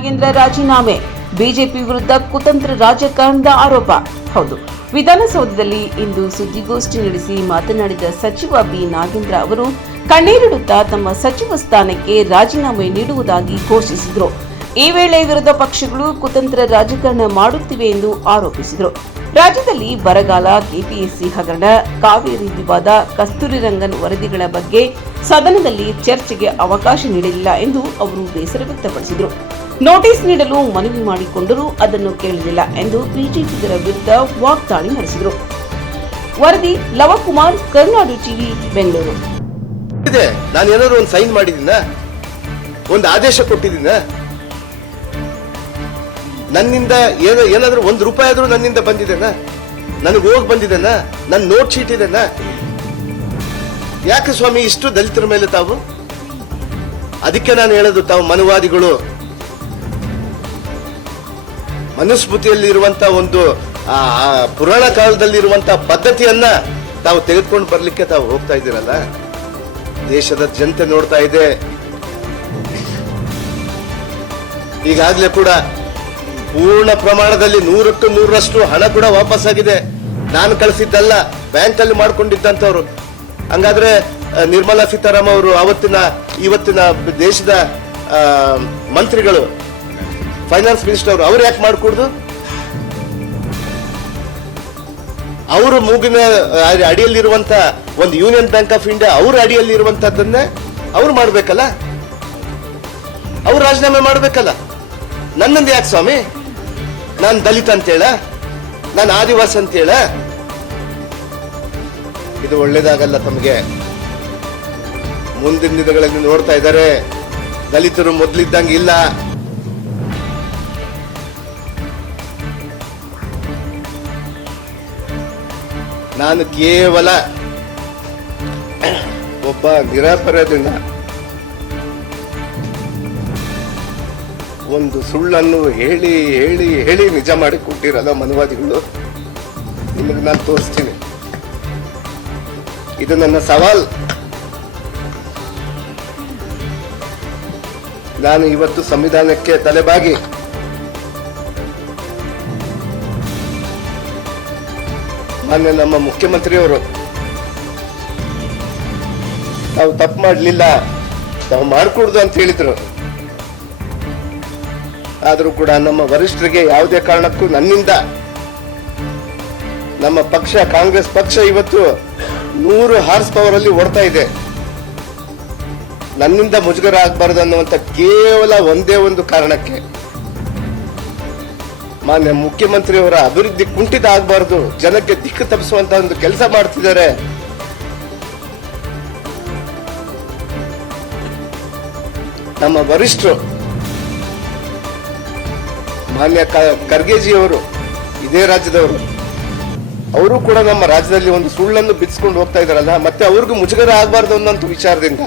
ನಾಗೇಂದ್ರ ರಾಜೀನಾಮೆ, ಬಿಜೆಪಿ ವಿರುದ್ಧ ಕುತಂತ್ರ ರಾಜಕಾರಣದ ಆರೋಪ. ಹೌದು, ವಿಧಾನಸೌಧದಲ್ಲಿ ಇಂದು ಸುದ್ದಿಗೋಷ್ಠಿ ನಡೆಸಿ ಮಾತನಾಡಿದ ಸಚಿವ ಬಿ ನಾಗೇಂದ್ರ ಅವರು ಕಣ್ಣೀರಿಡುತ್ತಾ ತಮ್ಮ ಸಚಿವ ಸ್ಥಾನಕ್ಕೆ ರಾಜೀನಾಮೆ ನೀಡುವುದಾಗಿ ಘೋಷಿಸಿದರು. ಈ ವೇಳೆ ವಿರೋಧ ಪಕ್ಷಗಳು ಕುತಂತ್ರ ರಾಜಕಾರಣ ಮಾಡುತ್ತಿವೆ ಎಂದು ಆರೋಪಿಸಿದರು. ರಾಜ್ಯದಲ್ಲಿ ಬರಗಾಲ, ಕೆಪಿಎಸ್ಸಿ ಹಗರಣ, ಕಾವೇರಿ ವಿವಾದ, ಕಸ್ತೂರಿ ರಂಗನ್ ವರದಿಗಳ ಬಗ್ಗೆ ಸದನದಲ್ಲಿ ಚರ್ಚೆಗೆ ಅವಕಾಶ ನೀಡಲಿಲ್ಲ ಎಂದು ಅವರು ಬೇಸರ ವ್ಯಕ್ತಪಡಿಸಿದರು. ನೋಟಿಸ್ ನೀಡಲು ಮನವಿ ಮಾಡಿಕೊಂಡರೂ ಅದನ್ನು ಕೇಳಲಿಲ್ಲ ಎಂದು ಬಿಜೆಪಿಗರ ವಿರುದ್ಧ ವಾಗ್ದಾಳಿ ನಡೆಸಿದರು. ವರದಿ ಲವಕುಮಾರ್, ಕರುನಾಡು ಟಿವಿ, ಬೆಂಗಳೂರು. ನಾನು ಏನಾದ್ರು ಒಂದು ಸೈನ್ ಮಾಡಿದ್ದೀನ, ಒಂದು ಆದೇಶ ಕೊಟ್ಟಿದ್ದೀನ, ನನ್ನಿಂದ ಏನಾದ್ರೂ ₹1 ಆದ್ರೂ ನನ್ನಿಂದ ಬಂದಿದೆನಾ, ನನಗೆ ಹೋಗಿ ಬಂದಿದೆನಾ, ನನ್ನ ನೋಟ್ ಶೀಟ್ ಇದೆನಾ? ಯಾಕೆ ಸ್ವಾಮಿ ಇಷ್ಟು ದಲಿತರ ಮೇಲೆ ತಾವು? ಅದಕ್ಕೆ ನಾನು ಹೇಳೋದು, ತಾವು ಮನುವಾದಿಗಳು, ಮನುಸ್ಮೃತಿಯಲ್ಲಿರುವಂತಹ ಒಂದು ಪುರಾಣ ಕಾಲದಲ್ಲಿರುವಂತಹ ಪದ್ಧತಿಯನ್ನ ತಾವು ತೆಗೆದುಕೊಂಡು ಬರ್ಲಿಕ್ಕೆ ತಾವು ಹೋಗ್ತಾ ಇದ್ದೀರಲ್ಲ. ದೇಶದ ಜನತೆ ನೋಡ್ತಾ ಇದೆ. ಈಗಾಗಲೇ ಕೂಡ ಪೂರ್ಣ ಪ್ರಮಾಣದಲ್ಲಿ 100ಕ್ಕೆ 100ರಷ್ಟು ಹಣ ಕೂಡ ವಾಪಸ್ ಆಗಿದೆ. ನಾನು ಕಳಿಸಿದ್ದಲ್ಲ, ಬ್ಯಾಂಕ್ ಅಲ್ಲಿ ಮಾಡ್ಕೊಂಡಿದ್ದಂತವ್ರು. ಹಂಗಾದ್ರೆ ನಿರ್ಮಲಾ ಸೀತಾರಾಮನ್ ಅವರು ಇವತ್ತಿನ ದೇಶದ ಮಂತ್ರಿಗಳು, ಫೈನಾನ್ಸ್ ಮಿನಿಸ್ಟರ್ ಅವ್ರು ಯಾಕೆ ಮಾಡ್ಕೊಡ್ದು? ಅವರು ಮೂಗಿನ ಅಡಿಯಲ್ಲಿರುವಂತ ಒಂದು ಯೂನಿಯನ್ ಬ್ಯಾಂಕ್ ಆಫ್ ಇಂಡಿಯಾ ಅವ್ರ ಅಡಿಯಲ್ಲಿರುವಂತದ್ದನ್ನೇ ಅವ್ರು ಮಾಡ್ಬೇಕಲ್ಲ, ಅವ್ರು ರಾಜೀನಾಮೆ ಮಾಡ್ಬೇಕಲ್ಲ. ನನ್ನಂದು ಯಾಕೆ ಸ್ವಾಮಿ? ನಾನು ದಲಿತ ಅಂತೇಳ, ನಾನು ಆದಿವಾಸಿ ಅಂತೇಳ? ಇದು ಒಳ್ಳೇದಾಗಲ್ಲ ತಮಗೆ. ಮುಂದಿನ ದಿನಗಳಲ್ಲಿ ನೋಡ್ತಾ ಇದ್ದಾರೆ, ದಲಿತರು ಮೊದಲಿದ್ದಂಗೆ ಇಲ್ಲ. ನಾನು ಕೇವಲ ಒಬ್ಬ ನಿರಪರಾಧಿನ ಒಂದು ಸುಳ್ಳನ್ನು ಹೇಳಿ ಹೇಳಿ ಹೇಳಿ ನಿಜ ಮಾಡಿ ಕೊಟ್ಟಿರಲ್ಲ ಮನುವಾದಿಗಳು. ನಿಮಗೆ ನಾನು ತೋರಿಸ್ತೀನಿ. ಇದು ನನ್ನ ಸವಾಲ್. ನಾನು ಇವತ್ತು ಸಂವಿಧಾನಕ್ಕೆ ತಲೆಬಾಗಿ ಮಾನ್ಯ ನಮ್ಮ ಮುಖ್ಯಮಂತ್ರಿಯವರು ತಾವು ತಪ್ಪು ಮಾಡಲಿಲ್ಲ, ತಾವು ಮಾಡಿಕೊಡ್ದು ಅಂತ ಹೇಳಿದ್ರು. ಆದರೂ ಕೂಡ ನಮ್ಮ ವರಿಷ್ಠರಿಗೆ ಯಾವುದೇ ಕಾರಣಕ್ಕೂ ನನ್ನಿಂದ, ನಮ್ಮ ಪಕ್ಷ ಕಾಂಗ್ರೆಸ್ ಪಕ್ಷ ಇವತ್ತು 100 ಹಾರ್ಸ್ ಪವರ್ ಅಲ್ಲಿ ಓಡ್ತಾ ಇದೆ. ನನ್ನಿಂದ ಮುಜುಗರ ಆಗಬಾರದು ಅನ್ನುವಂಥ ಕೇವಲ ಒಂದೇ ಒಂದು ಕಾರಣಕ್ಕೆ ಮಾನ್ಯ ಮುಖ್ಯಮಂತ್ರಿಯವರ ಅಭಿವೃದ್ಧಿ ಕುಂಠಿತ ಆಗಬಾರದು, ಜನಕ್ಕೆ ದಿಕ್ಕು ತಪ್ಪಿಸುವಂತ ಒಂದು ಕೆಲಸ ಮಾಡ್ತಿದ್ದಾರೆ. ನಮ್ಮ ವರಿಷ್ಠರು ಮಾನ್ಯ ಖರ್ಗೆಜಿಯವರು, ಇದೇ ರಾಜ್ಯದವರು, ಅವರು ಕೂಡ ನಮ್ಮ ರಾಜ್ಯದಲ್ಲಿ ಒಂದು ಸುಳ್ಳನ್ನು ಬಿಡಿಸ್ಕೊಂಡು ಹೋಗ್ತಾ ಇದಾರಲ್ಲ, ಮತ್ತೆ ಅವ್ರಿಗೂ ಮುಜುಗರ ಆಗಬಾರ್ದು ಅನ್ನೋಂಥ ವಿಚಾರದಿಂದ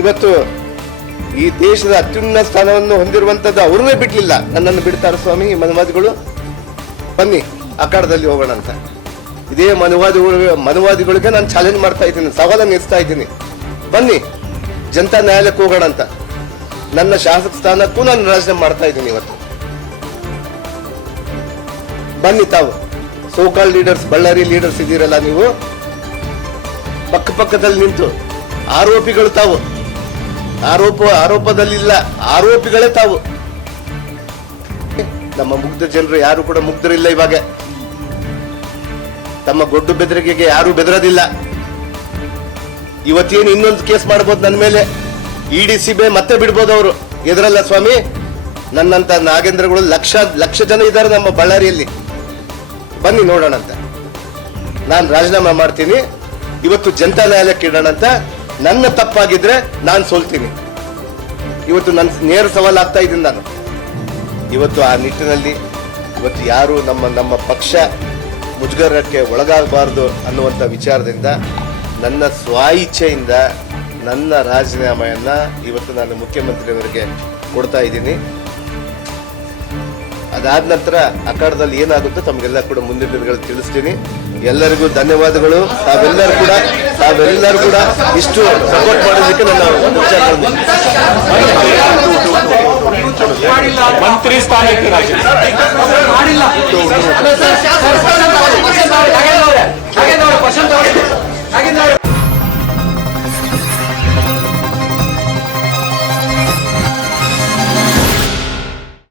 ಇವತ್ತು ಈ ದೇಶದ ಅತ್ಯುನ್ನತ ಸ್ಥಾನವನ್ನು ಹೊಂದಿರುವಂತದ್ದು ಅವ್ರನ್ನೇ ಬಿಡ್ಲಿಲ್ಲ. ನನ್ನನ್ನು ಬಿಡ್ತಾರೆ ಸ್ವಾಮಿ ಮನುವಾದಿಗಳು? ಬನ್ನಿ ಅಖಾಡದಲ್ಲಿ ಹೋಗೋಣ ಅಂತ. ಇದೇ ಮನುವಾದಿಗಳಿಗೆ ನಾನು ಚಾಲೆಂಜ್ ಮಾಡ್ತಾ ಇದ್ದೀನಿ, ಸವಾಲನ್ನು ಎತ್ತಾ ಇದ್ದೀನಿ. ಬನ್ನಿ ಜನತಾ ನ್ಯಾಯಾಲಯಕ್ಕೆ ಹೋಗೋಣ ಅಂತ. ನನ್ನ ಶಾಸಕ ಸ್ಥಾನಕ್ಕೂ ನಾನು ರಾಜೀನಾಮೆ ಮಾಡ್ತಾ ಇದ್ದೀನಿ ಇವತ್ತು. ಬನ್ನಿ ತಾವು ಸೋಕಾಲ್ ಲೀಡರ್ಸ್, ಬಳ್ಳಾರಿ ಲೀಡರ್ಸ್ ಇದ್ದೀರಲ್ಲ ನೀವು, ಪಕ್ಕದಲ್ಲಿ ನಿಂತು ಆರೋಪಿಗಳು ತಾವು, ಆರೋಪದಲ್ಲಿಲ್ಲ, ಆರೋಪಿಗಳೇ ತಾವು. ನಮ್ಮ ಮುಗ್ಧ ಜನರು ಯಾರು ಕೂಡ ಮುಗ್ಧರಿಲ್ಲ. ಇವಾಗ ತಮ್ಮ ಗೊಡ್ಡು ಬೆದರಿಕೆಗೆ ಯಾರು ಬೆದರೋದಿಲ್ಲ. ಇವತ್ತೇನು ಇನ್ನೊಂದು ಕೇಸ್ ಮಾಡಬಹುದು ನನ್ನ ಮೇಲೆ, ಇಡಿ ಸಿಬಿಐ ಮತ್ತೆ ಬಿಡ್ಬೋದು ಅವರು. ಎದುರಲ್ಲ ಸ್ವಾಮಿ, ನನ್ನಂತ ನಾಗೇಂದ್ರಗಳು ಲಕ್ಷ ಜನ ಇದ್ದಾರೆ ನಮ್ಮ ಬಳ್ಳಾರಿಯಲ್ಲಿ. ಬನ್ನಿ ನೋಡೋಣ ಅಂತ. ನಾನು ರಾಜೀನಾಮೆ ಮಾಡ್ತೀನಿ, ಇವತ್ತು ಜನತಾ ನ್ಯಾಯಾಲಯಕ್ಕೆ ಇಡೋಣ ಅಂತ. ನನ್ನ ತಪ್ಪಾಗಿದ್ರೆ ನಾನು ಸೋಲ್ತೀನಿ. ಇವತ್ತು ನನ್ನ ನೇರ ಸವಾಲ್ ಆಗ್ತಾ ಇದ್ದೀನಿ ನಾನು. ಇವತ್ತು ಆ ನಿಟ್ಟಿನಲ್ಲಿ ಇವತ್ತು ಯಾರು ನಮ್ಮ ಪಕ್ಷ ಮುಜುಗರಕ್ಕೆ ಒಳಗಾಗಬಾರ್ದು ಅನ್ನುವಂಥ ವಿಚಾರದಿಂದ ನನ್ನ ಸ್ವ-ಇಚ್ಛೆಯಿಂದ ನನ್ನ ರಾಜೀನಾಮೆಯನ್ನ ಇವತ್ತು ನಾನು ಮುಖ್ಯಮಂತ್ರಿಯವರಿಗೆ ಕೊಡ್ತಾ ಇದ್ದೀನಿ. ಅದಾದ ನಂತರ ಅಖಾಡದಲ್ಲಿ ಏನಾಗುತ್ತೋ ತಮಗೆಲ್ಲ ಕೂಡ ಮುಂದಿನ ದಿನಗಳು ತಿಳಿಸ್ತೀನಿ. ಎಲ್ಲರಿಗೂ ಧನ್ಯವಾದಗಳು. ತಾವೆಲ್ಲರೂ ಕೂಡ ಇಷ್ಟು ಸಪೋರ್ಟ್ ಮಾಡೋದಕ್ಕೆ ನನ್ನ ಒಂದು ವಿಚಾರ ಮಂತ್ರಿ ಸ್ಥಾನಕ್ಕೆ